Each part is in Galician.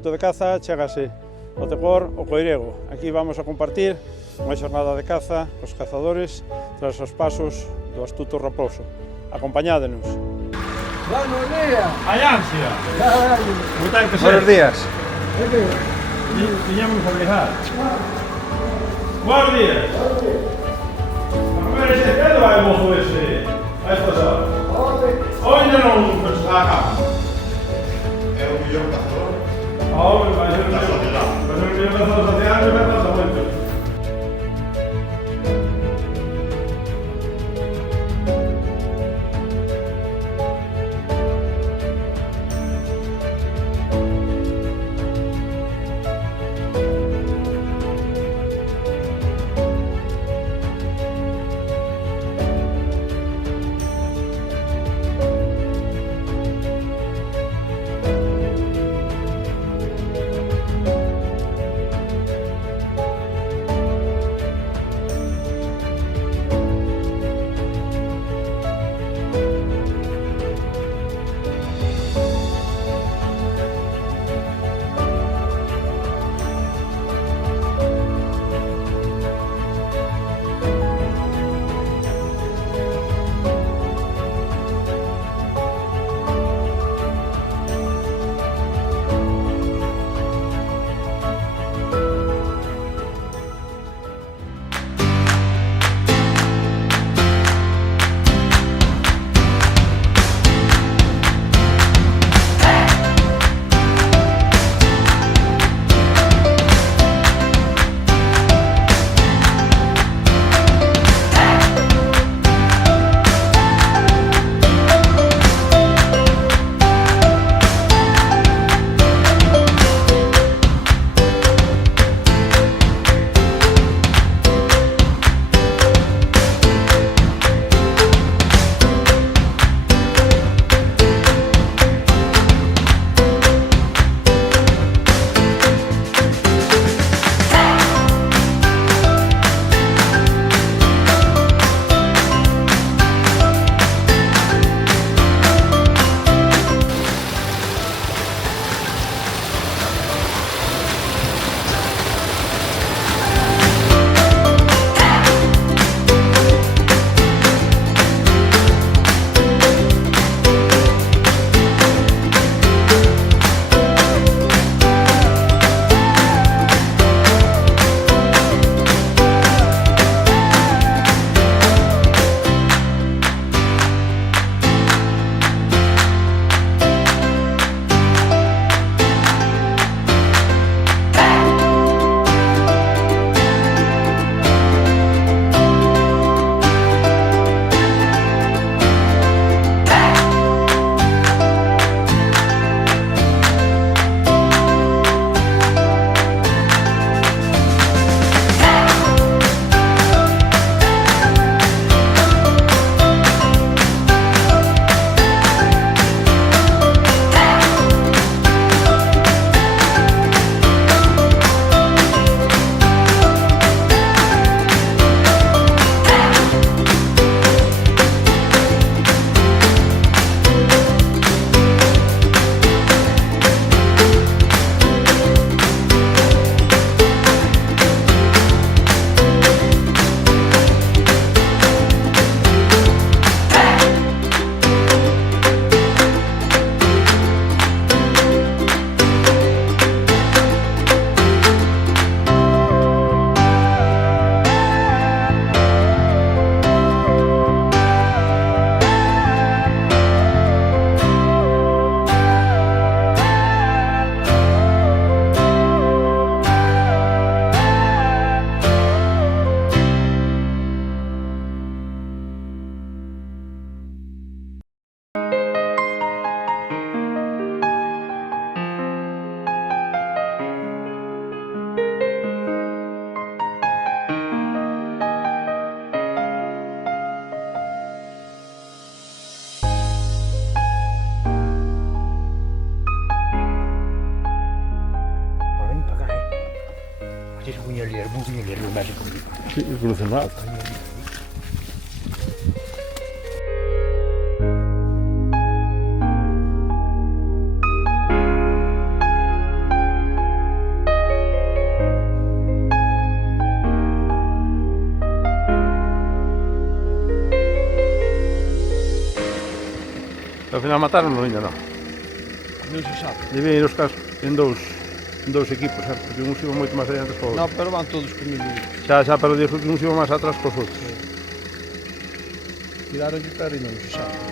Coto de caza, chégase ao Tegor, o Coirego. Aquí vamos a compartir unha xornada de caza cos cazadores tras os pasos do astuto raposo. Acompañádenos. Buenos días. Hai ansia. Como ten que ser? Buenos días. Tiñamos que obligar. Buenos días. A comer ese pedo vai o mozo ese a estas horas. Hoxe non pensas a cama. É o mellor cazador Vai ser o mellor cazador social e vai pasar moito. Sí, el cruce no alto. Ao final mataron no ainda non. Non se sabe. Debían ir os casos en dous equipos, porque uns iban moito máis adiante que os outros. Non, pero van todos con mil libros. Xa, pero dixo que uns iban máis atrás que os outros. Tiraron de pero e non se sabe.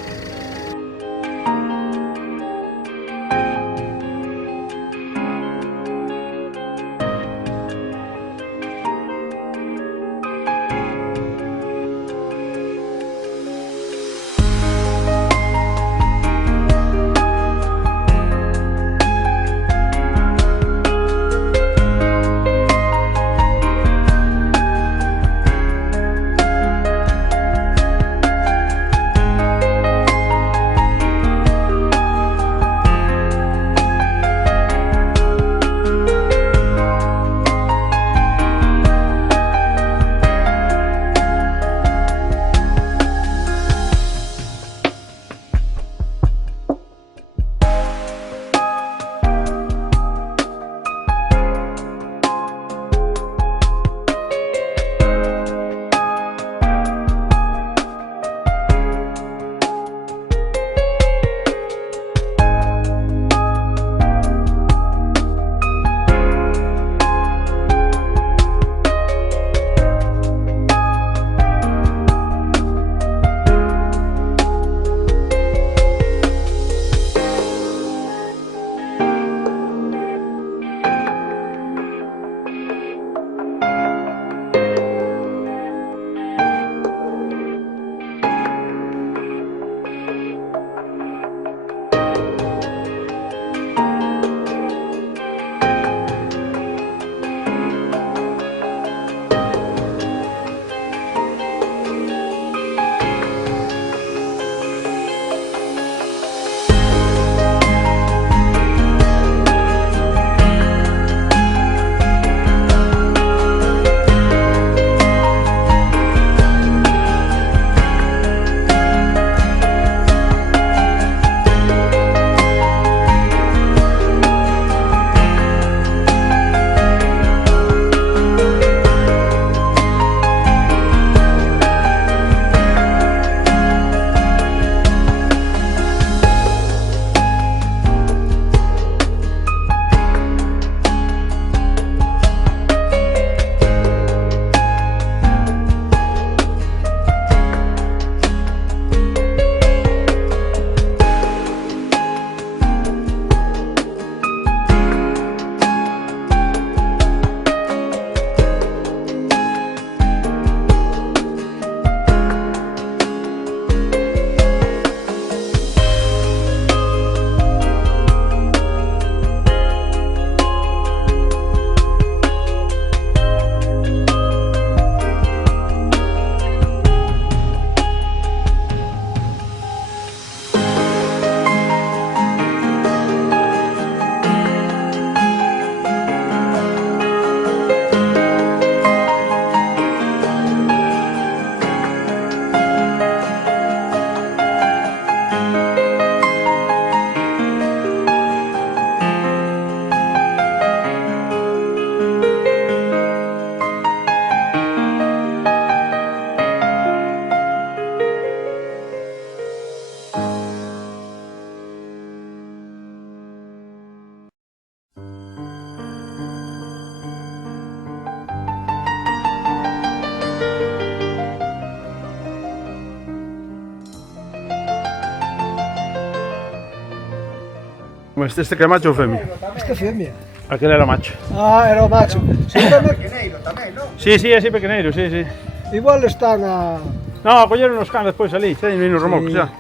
Este que é macho ou femia? Esta femia. Aquele era macho. Ah, era o macho. Pequeneiro tamén, non? Sí, sí, así pequeneiro, sí, sí. Igual están a... No, colleron os cans despois ali, xa no remolque, xa.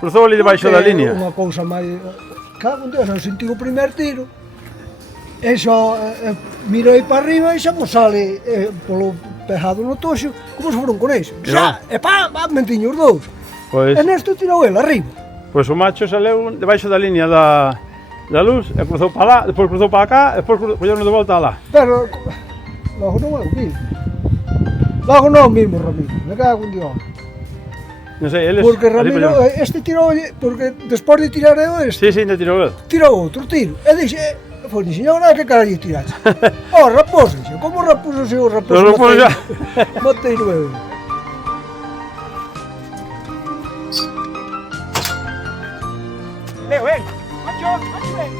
Cruzou ali debaixo da línea. Unha cousa máis... Cago en Dios, eu senti o primer tiro. E xa mirei para arriba e xa mo sale polo pejado no toxo, como se foron con eso. Xa, e pam, mentiño os dous. Pois, E nesto tirou el arriba. pois o macho saleu debaixo da línea da luz e cruzou para lá, despois cruzou para cá, e despois colleron de volta lá. Pero logo non é o mismo. Logo non mismo Ramiro, me cago en Dios. Non sei, eles... Porque ali Ramiro, poñeron- este tirou, porque despois de tirar eu este, Sí, ainda tirou el. tirou outro tiro. E dixe, foi, dixe, agora que carallo tiraste? Oh, raposo, dixe, como raposo se o raposo? Os raposos já. Matei no eu. Leo, ven! Macho, ven!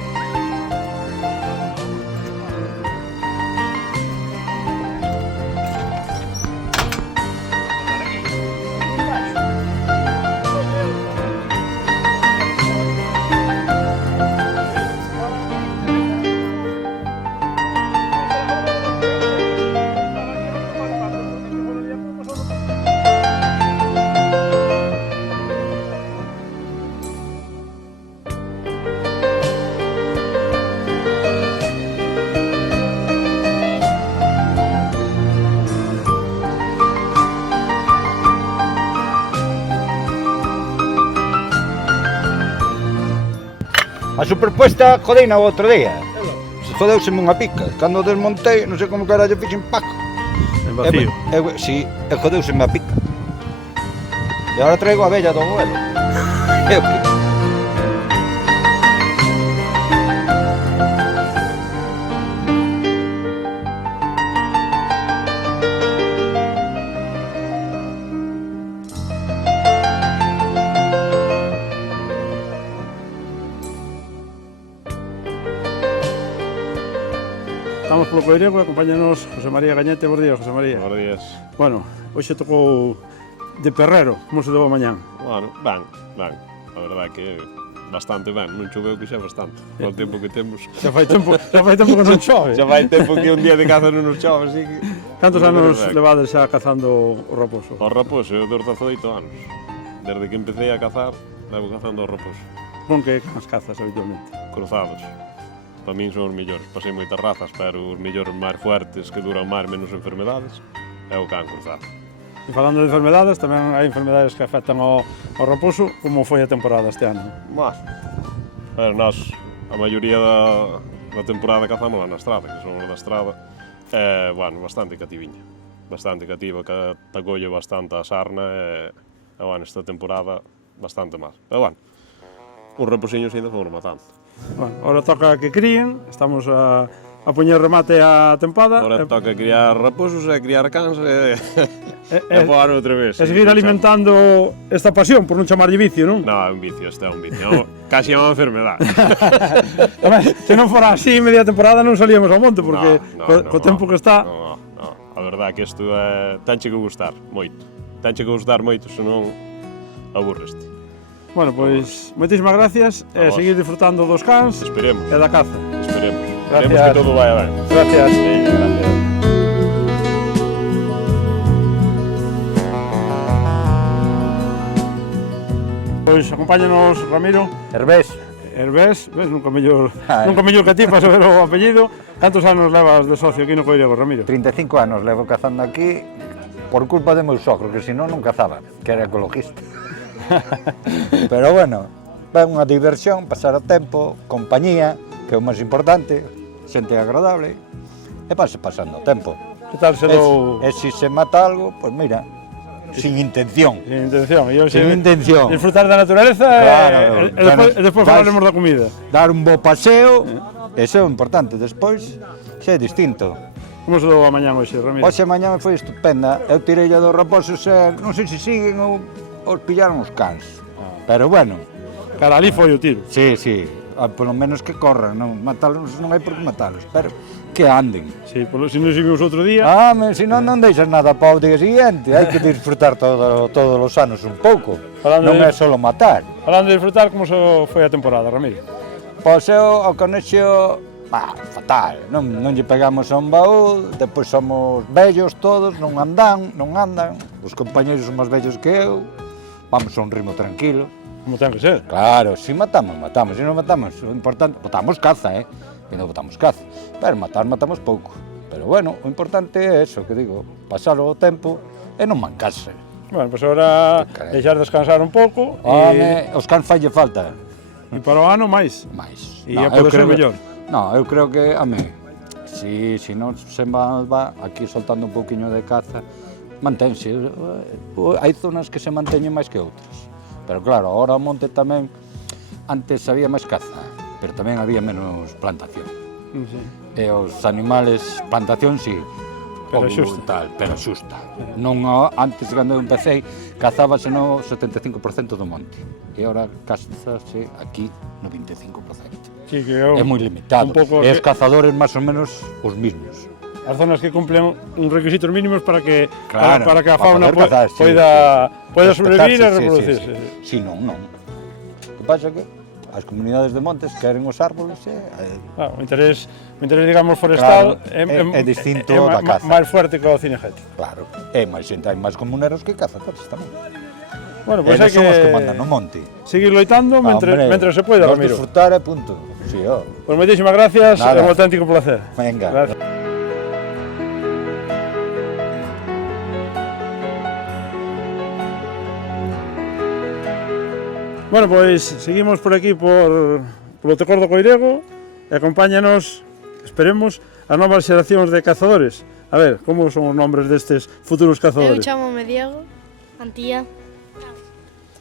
A superpuesta jodeina o outro día. Jodeuseme unha pica. Cando desmontei, non sei como carallo fixen paco. En vacío. Si, e jodeuseme a pica. E agora traigo a vella do abuelo. E o que? Estamos polo Coirego e acompáñanos José María Gañete. Bos días, José María. Buenos días. Bueno, hoxe tocou de perrero, como se deu a mañán. Bueno, ben. A verdade que bastante ben, non choveu que xa bastante. O tempo que temos. Xa fai tempo que non chove. Xa vai tempo que un día de caza non nos chove, así que... Cantos Non anos me levades xa cazando o raposo? O raposo, eu dos 18 anos. Desde que empecé a cazar, levo cazando o raposo. Con que as cazas habitualmente? Cruzados. Para min son os millores. Pasei moitas razas, pero os millores máis fuertes que duran máis menos enfermedades é o can cruzado. E falando de enfermedades, tamén hai enfermedades que afectan ao raposo, como foi a temporada este ano? Mas, pero nós, a maioría da temporada cazamos na estrada, que son os da estrada, bueno, bastante cativiña. Bastante cativa, que tacolle bastante a sarna, e bueno, esta temporada bastante máis. Pero bueno, os raposiños ainda fomos matando. Bueno, ahora toca que críen, estamos a poñer remate á tempada. Agora toca criar raposos e criar cans e poar outra vez. E seguir alimentando esta pasión, por non chamarlle vicio, non? No, é un vicio, este é un vicio. Casi é unha enfermedade. Tamén, se non fora así media temporada non salíamos ao monte, porque co tempo que está... No. A verdade é que isto tenche que gustar moito. Tenche que gustar moito, senón aburreste. Bueno, pois, moitísimas gracias e vos. seguir disfrutando dos cans Esperemos, e da caza. esperemos. Gracias. Esperemos que todo vaya ben. Gracias. Veña, gracias. Pois acompáñanos Ramiro. Herbés. Herbés, ves, nunca mellor que ti para saber o apellido. Cantos anos levas de socio aquí no Coirego, Ramiro? 35 anos levo cazando aquí por culpa de meu sogro, que senón non cazaba, que era ecologista. Pero bueno, é unha diversión, pasar o tempo, compañía, que é o máis importante, xente agradable, e pasando o tempo. Que tal se dou... E se se mata algo, pois mira, sin intención. Sin intención. E hoxe Sin intención. disfrutar da naturaleza Claro, e despois falaremos da comida. Dar un bo paseo, eso é o importante. Despois, xa é distinto. Como se dou a mañán hoxe, Ramiro? Hoxe mañá foi estupenda. Eu tirei dos raposos e non sei se siguen ou os pillaron os cans. Pero bueno, Cara, ali foi o tiro. sí, polo menos que corran, non matalos non hai por que matalos, pero que anden. Sí, se non se vimos outro día. Se non deixas nada para o día seguinte, hai que disfrutar todos os anos un pouco. Falando Non de- é só matar. Falando de disfrutar, como foi a temporada, Ramiro? Pois eu, o conexo, fatal. Non lle pegamos a un baúl, depois somos vellos todos, non andan. Os compañeros son máis vellos que eu, vamos a un ritmo tranquilo. Como ten que ser. Claro, si matamos, se non matamos, o importante, botamos caza, e non botamos caza, pero matamos pouco. Pero bueno, o importante é eso, que digo, pasar o tempo e non mancarse. Bueno, pois agora Carai. deixar descansar un pouco Os cans falle falta, e para o ano máis. máis. E pode ser mellor. Non, eu creo que, si non se va aquí soltando un pouquiño de caza, mantense. Hai zonas que se manteñen máis que outras. Pero claro, agora o monte tamén, antes había máis caza, pero tamén había menos plantación. E os animales, plantación sí, pero xusta. Pero xusta. Non, antes, cando empecé, cazábase no 75% do monte. E agora cázase aquí no 25%. Sí, que É moi limitado. E os que... cazadores máis ou menos os mismos. As zonas que cumplen uns requisitos mínimos para que, Claro, para que a para fauna poder cazar, sí, poida sí. sobrevivir e Respetarse, reproducirse. Sí, non. O que pasa é que as comunidades de montes queren os árboles e... O interés, digamos, forestal Claro, é distinto da caza. máis fuerte que o cinegético. Claro, e máis xente, hai máis comuneros que cazadores tamén. Bueno, pois Eles hai son os que que mandan no monte. seguir loitando mentre se poida, Vamos Ramiro. disfrutar e punto. Sí, Pois moitísimas gracias, Nada. é un auténtico placer. Venga. Gracias. Bueno, pois seguimos por aquí polo Tecor do Coirego e acompáñanos, esperemos, as novas xeracións de cazadores. A ver, como son os nombres destes futuros Eu cazadores? chamome Diego, Antía.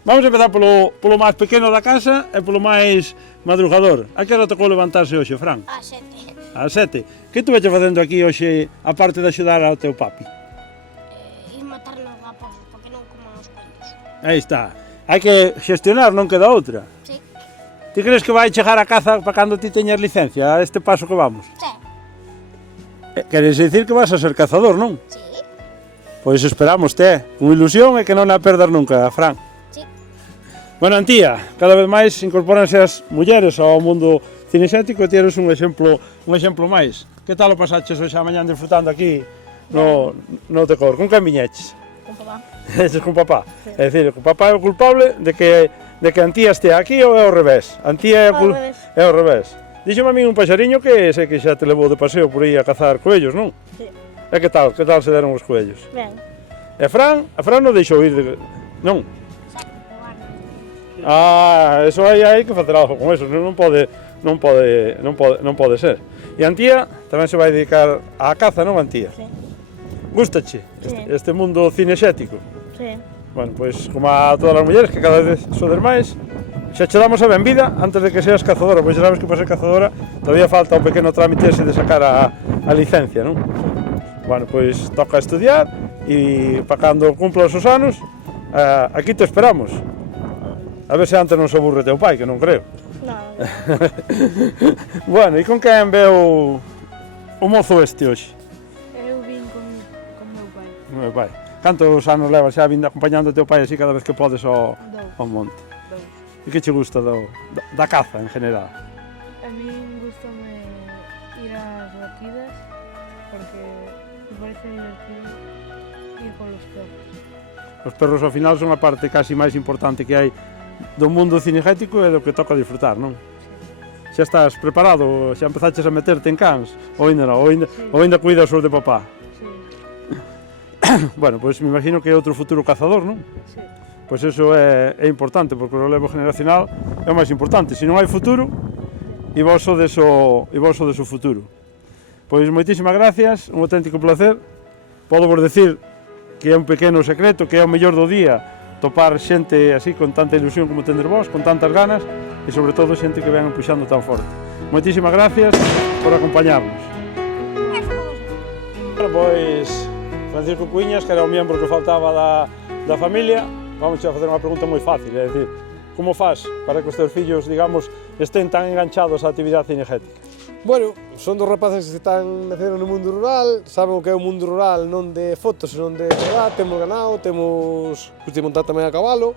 Vamos a empezar polo máis pequeno da casa e polo máis madrugador. A que hora tocou levantarse hoxe, Fran? A 7. Ás 7. Que tu veche facendo aquí hoxe, aparte de axudar ao teu papi? Ir matar nos raposos, porque non coman os coellos. Aí está. Hai que gestionar, non queda outra. Sí. Ti crees que vai chegar a caza para cando ti teñas licencia, a este paso que vamos? Sí. Queres dicir que vas a ser cazador, non? Sí. Pois esperamos, con ilusión e que non a perdas nunca, Fran. Sí. Bueno, Antía, cada vez máis incorporanse as mulleres ao mundo cinexético e ti eres un exemplo máis. Que tal o pasaches hoxe a mañán disfrutando aquí no Tecor? Con quen viñeches? Con papá. Eches con papá. Sí. É dicir, o papá é o culpable de que Antía estea aquí ou é ao revés? Antía é ao revés. Díxome a mí un paxariño que sei que xa te levou de paseo por aí a cazar coellos, non? Sí. E que tal se deron os coellos? Ben. E Fran non deixou ir, non? Eso hai que facer algo con eso, non pode ser. E Antía tamén se vai dedicar á caza, non, Antía? Sí. Gústache Sí. este mundo cinexético? Sí. Bueno, pois como a todas as mulleres que cada vez sodes máis, xa che damos a benvida antes de que seas cazadora, pois xa sabes que para ser cazadora todavía falta un pequeno trámite ese de sacar a licencia, non? Bueno, pois toca estudiar e para cando cumplas os anos, aquí te esperamos. A ver se antes non se aburre teu pai, que non creo. Non. Bueno, e con quen veu o mozo este hoxe? Eu vin con meu pai. Meu pai. Cantos anos levas xa vindo acompañando o teu pai así cada vez que podes ao monte? 2. E que che gusta da caza en general? A min gustame ir ás batidas porque me parece divertido ir con los perros. Os perros ao final son a parte casi máis importante que hai do mundo cinegético e do que toca disfrutar, non? Xa estás preparado? Xa empezaches a meterte en cans? Ou ainda non? Ou ainda cuidas os de papá? Sí. Bueno, pois me imagino que é outro futuro cazador, non? Sí. Pois eso é importante, porque o relevo generacional é o máis importante. Se non hai futuro, e vos sodes o futuro. Pois moitísimas gracias, un auténtico placer. Podo vos decir que é un pequeno secreto, que é o mellor do día topar xente así con tanta ilusión como tendes vos, con tantas ganas e sobre todo xente que ven empuxando tan forte. Moitísimas gracias por acompañarnos. Bueno, pois Francisco Cuiñas, que era o membro que faltaba da familia, vamos a facer unha pregunta moi fácil, é dicir, como faz para que os teus fillos, digamos, estén tan enganchados á actividade cinegética? Bueno, son dos rapaces que naceron no mundo rural, saben o que é o mundo rural, non de fotos, senón de ciudad, temos ganado, temos de montar tamén a cabalo.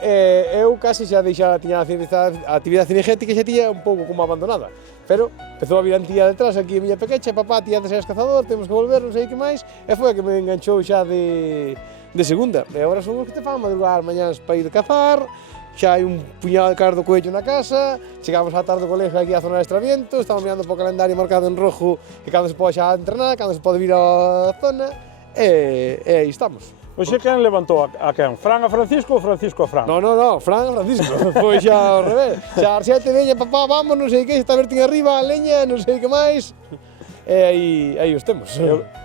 Eu casi xa tiña a actividade cinegética xa tiña un pouco como abandonada, pero empezou a vir a Antía detrás, aquí a miña pequecha, papá, ti antes eras cazador, temos que volver, non sei que máis, e foi a que me enganchou xa de segunda. E agora son os que te fan madrugar mañáns para ir cazar, xa hai un puñado de cardo coello na casa, chegamos á tarde do colegio aquí á zona de Estraviento, estamos mirando para o calendario marcado en rojo que cando se pode xa entrenar, cando se pode vir á zona, e aí estamos. Oxe, quen levantou a quen? Fran a Francisco ou Francisco a Fran? No, Fran a Francisco, foi xa ao revés. Xa a xente veña, papá, vamos, non sei que, está vertín arriba, a leña, non sei que máis, e aí os temos.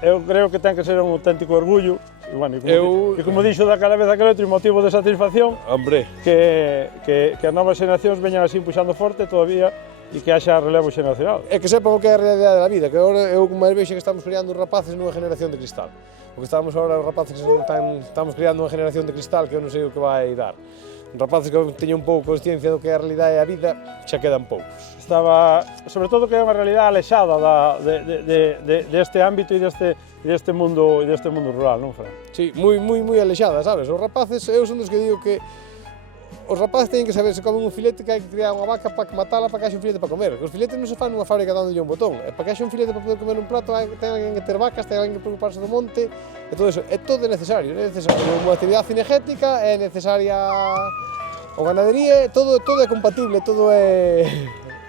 Eu creo que ten que ser un auténtico orgullo bueno, e como dixo daquela vez aquel outro, motivo de satisfacción Hombre, que as novas xeracións veñan así puxando forte todavía e que haxa relevo xeracional. é que sepan o que é a realidade da vida, que agora eu como máis vexo que estamos criando os rapaces nunha generación de cristal. O que estamos agora, os rapaces que estamos criando unha generación de cristal que eu non sei o que vai dar. Os rapaces que teñen un pouco consciencia do que é a realidade da vida, xa quedan poucos. Estaba, sobre todo, que é unha realidade alexada deste ámbito e deste mundo rural, non, Fran? Sí, moi alexada, sabes? Os rapaces, eu son dos que digo que os rapaces teñen que saber se comen un filete que hai que criar unha vaca para matala para que haxe un filete para comer. Os filetes non se fan nunha fábrica dándolle un botón. E para que haxe un filete para poder comer un prato ten alguén que ter vacas, ten alguén que preocuparse do monte e todo eso. É todo necesario, é necesario unha actividade cinegética, é necesaria o ganadería, todo é compatible, todo é...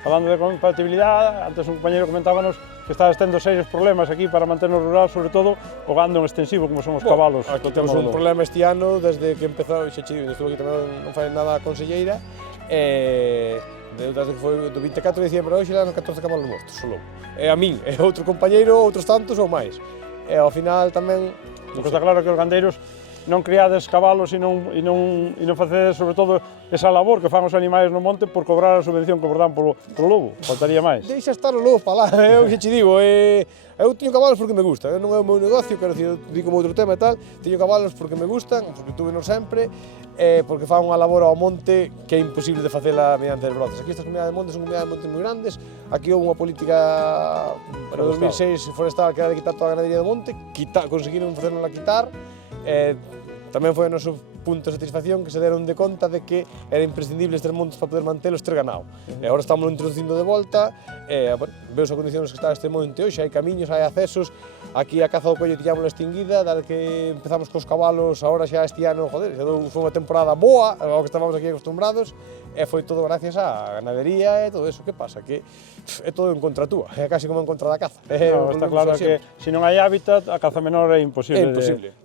Falando de compatibilidade, antes un compañero comentábanos que estades tendo serios problemas aquí para manternos rural, sobre todo o gando en extensivo, como son os cabalos. Aquí temos un problema este ano, desde que empezou, xa che digo, estuve aquí tamén non fai nada a conselleira, desde que foi do 24 de diciembre hoxe, lá nos 14 cabalos mortos, só lobo. E a min, e outro compañeiro, outros tantos ou máis. E ao final tamén... O que está claro que os gandeiros non criades cabalos e non facedes, sobre todo, esa labor que fan os animais no monte por cobrar a subvención que vos dan polo lobo, faltaría máis. Deixa estar o lobo para lá, é o que che digo, eu teño cabalos porque me gusta, non é o meu negocio, quero dicir, digo como outro tema e tal, teño cabalos porque me gustan, porque tuve-nos sempre, porque fan unha labor ao monte que é imposible de facela mediante as broces. Aquí estas comunidades de monte son comunidades de monte moi grandes, aquí houve unha política no 2006 forestal que era de quitar toda a ganadería do monte, conseguiron facernosla quitar, tamén foi o noso punto de satisfacción que se deron de conta de que era imprescindible estes montes para poder mantelos ter ganado. E agora estamos introducindo de volta, bueno, veos as condicións que está este monte hoxe, hai camiños, hai accesos, aquí a caza do coello tiñámola extinguida, dado que empezamos cos cabalos, agora xa este ano, joder, foi unha temporada boa, ao que estábamos aquí acostumbrados, e foi todo gracias á ganadería e todo eso. Que pasa? Que é todo en contra túa, é casi como en contra da caza. No, está claro que se non hai hábitat, a caza menor é imposible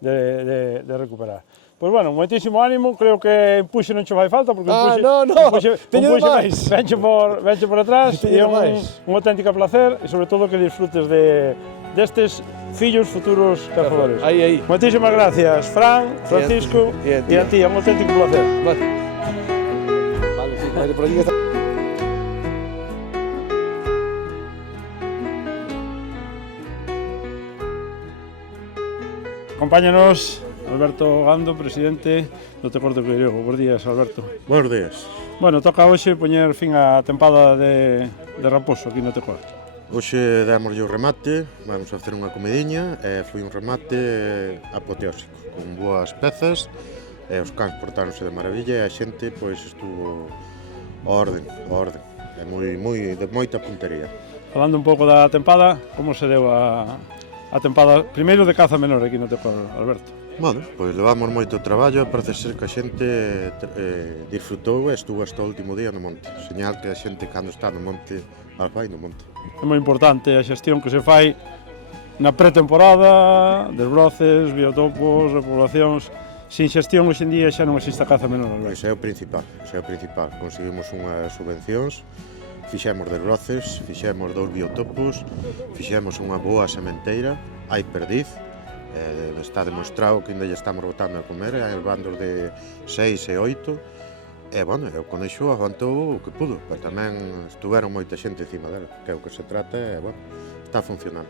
de recuperar. Pois bueno, moitísimo ánimo, creo que Empuxe non che fai falta, porque teño máis. Venche por atrás, e é un auténtico placer, e sobre todo que disfrutes destes fillos futuros cazadores. Aí. Moitísimas gracias, Fran, Francisco, e a ti, é un auténtico placer. Vale, sí, por aquí está. Acompáñanos Alberto Gando, presidente do Tecor de Coirego. Bos días, Alberto. Buenos días. Bueno, toca hoxe poñer fin á tempada de raposo aquí no Tecor. Hoxe demos o remate, vamos a facer unha comidiña e foi un remate apoteósico, con boas pezas, e os cans portáronse de maravilla e a xente pois estuvo ao orden, é de moita puntería. Falando un pouco da tempada, como se deu a tempada primeiro de caza menor aquí no Tecor, Alberto? Bueno, pois levamos moito traballo e parece ser que a xente disfrutou e estuvo hasta o último día no monte. Señal que a xente cando está no monte, vai no monte. É moi importante a xestión que se fai na pretemporada, desbroces, biotopos, repoblacións. Sin xestión hoxe en día xa non existe a caza menor, Alberto. Ese é o principal, Conseguimos unhas subvencións, fixemos desbroces, fixemos 2 biotopos, fixemos unha boa sementeira, hai perdiz, está demostrado que ainda lle estamos botando a comer, hai bandos de 6 e 8, e, bueno, o conexo aguantou o que pudo, pero tamén estuveron moita xente encima dela, que é o que se trata, e, bueno, está funcionando.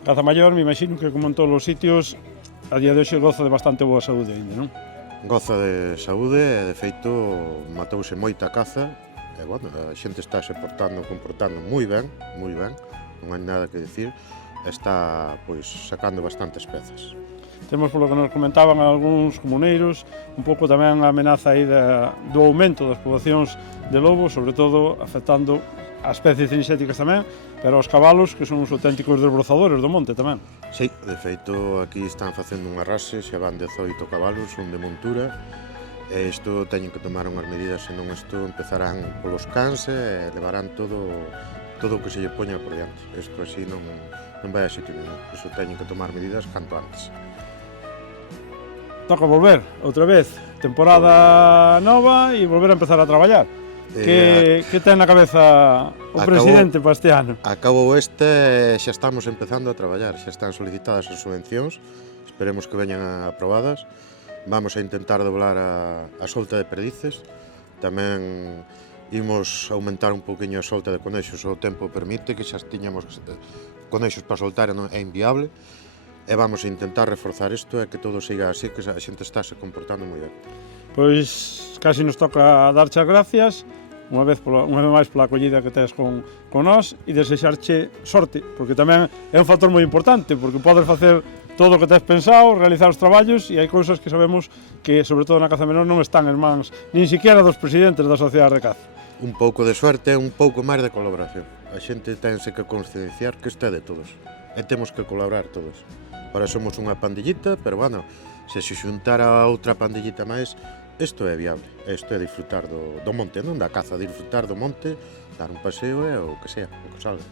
Caza maior, me imagino que como en todos os sitios, a día de hoxe goza de bastante boa saúde ainda, non? Goza de saúde e, de feito, matouse moita caza, e, bueno, a xente está se comportando moi ben, non hai nada que dicir, está pois sacando bastantes pezas. Temos, polo que nos comentaban algúns comuneiros, un pouco tamén a amenaza aí do aumento das poboacións de lobos, sobre todo afectando as especies cinexéticas tamén, pero aos cabalos, que son os auténticos desbrozadores do monte tamén. Sí, de feito, aquí están facendo un arrase, xa van 18 cabalos, son de montura, e isto teñen que tomar unhas medidas, senón isto empezarán polos cans e levarán todo o que se lle poña por diante. Isto así non vai a sitio nenhum, iso teñen que tomar medidas canto antes. Toca volver, outra vez, temporada nova e volver a empezar a traballar. Que ten na cabeza o presidente para este ano? Acabou este, xa estamos empezando a traballar, xa están solicitadas as subvencións, esperemos que veñan aprobadas. Vamos a intentar doblar a solta de perdices, tamén imos aumentar un poquinho a solta de conexos, o tempo permite, que xa tiñamos conexos para soltar e é inviable, e vamos a intentar reforzar isto e que todo siga así, que a xente está se comportando moi ben. Pois casi nos toca darche as gracias unha vez máis pola acollida que tes con nós e desexarche sorte, porque tamén é un factor moi importante, porque podes facer todo o que tes pensado, realizar os traballos e hai cousas que sabemos que, sobre todo na caza menor, non están en mans nin siquiera dos presidentes da Sociedade de Caza. Un pouco de suerte e un pouco máis de colaboración. A xente tense que concienciar que isto é de todos e temos que colaborar todos. Ahora somos unha pandillita, pero bueno, se xuntara outra pandillita máis, isto é viable, isto é disfrutar do monte, non da caza, disfrutar do monte, dar un paseo e o que sea, o que salga.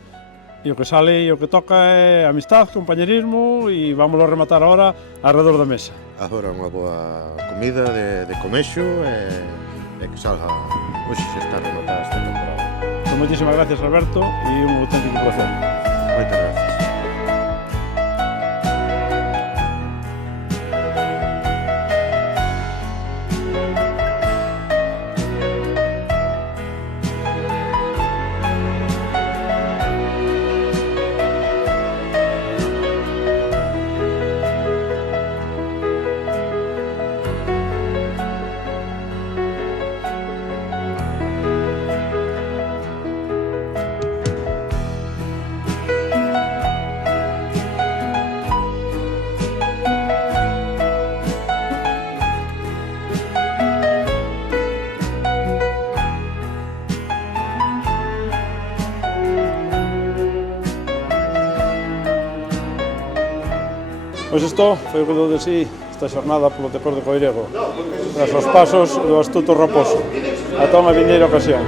E o que sale e o que toca é amistad, compañerismo e vámoslo a rematar ahora alrededor da mesa. Agora unha boa comida de comexo e que salga, hoxe xa está rematada esta temporada. Pues moitísimas gracias, Alberto, e un auténtico placer. Moitas gracias. Pois isto foi o que dou de si esta xornada polo Tecor de Coirego, tras os pasos do astuto Raposo. Ata unha vindeira ocasión.